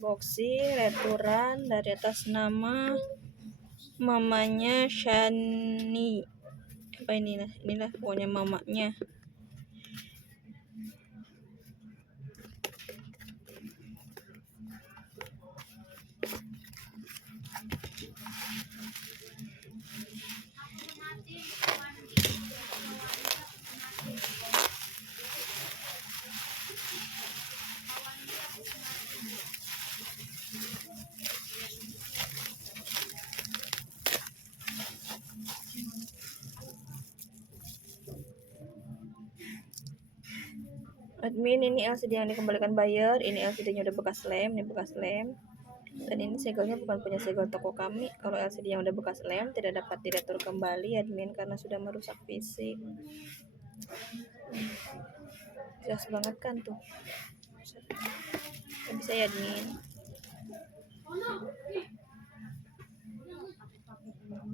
boxing returan dari atas nama mamanya Shani. Apa inilah pokoknya mamanya. Admin, ini LCD yang dikembalikan buyer, ini LCD-nya udah bekas lem, ini bekas lem. Dan ini segelnya bukan punya segel toko kami. Kalau LCD yang udah bekas lem tidak dapat diretur kembali admin karena sudah merusak fisik. Jelas banget kan tuh. Bisa ya admin.